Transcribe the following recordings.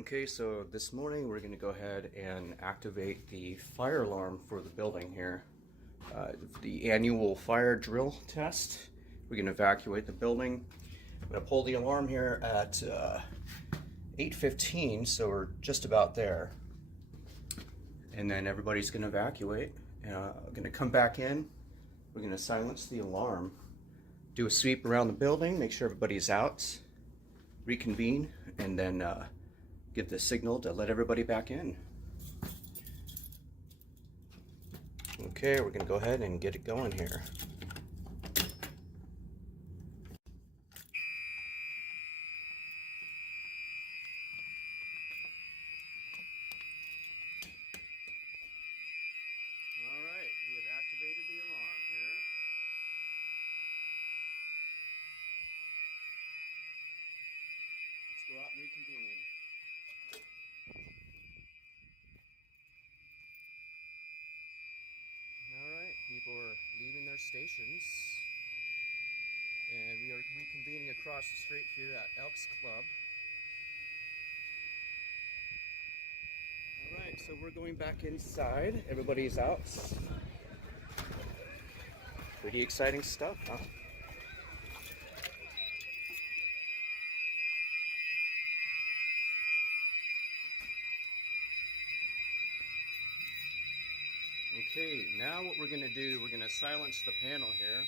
Okay, so this morning we're going to go ahead and activate the fire alarm for the building here. The annual fire drill test. We're going to evacuate the building. I'm going to pull the alarm here at 8:15, so we're just about there. And then everybody's going to evacuate. We're going to come back in. We're going to silence the alarm. Do a sweep around the building, make sure everybody's out. Reconvene, and then give the signal to let everybody back in. Okay, we're gonna go ahead and get it going here. All right, we have activated the alarm here. Let's go out and reconvene. Alright, people are leaving their stations, and we are reconvening across the street here at Elks Club. Alright, so we're going back inside. Everybody's out. Pretty exciting stuff, huh? Okay, now what we're going to do, we're going to silence the panel here.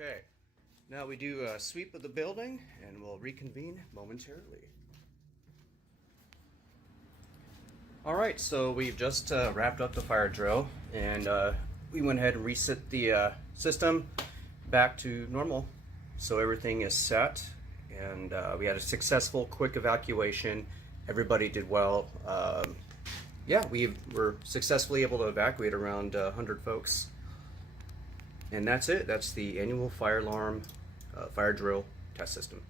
Okay, now we do a sweep of the building and we'll reconvene momentarily. Alright, so we've just wrapped up the fire drill, and we went ahead and reset the system back to normal. So everything is set, and we had a successful quick evacuation. Everybody did well. Yeah, we were successfully able to evacuate around 100 folks. And that's it. That's the annual fire alarm fire drill test system.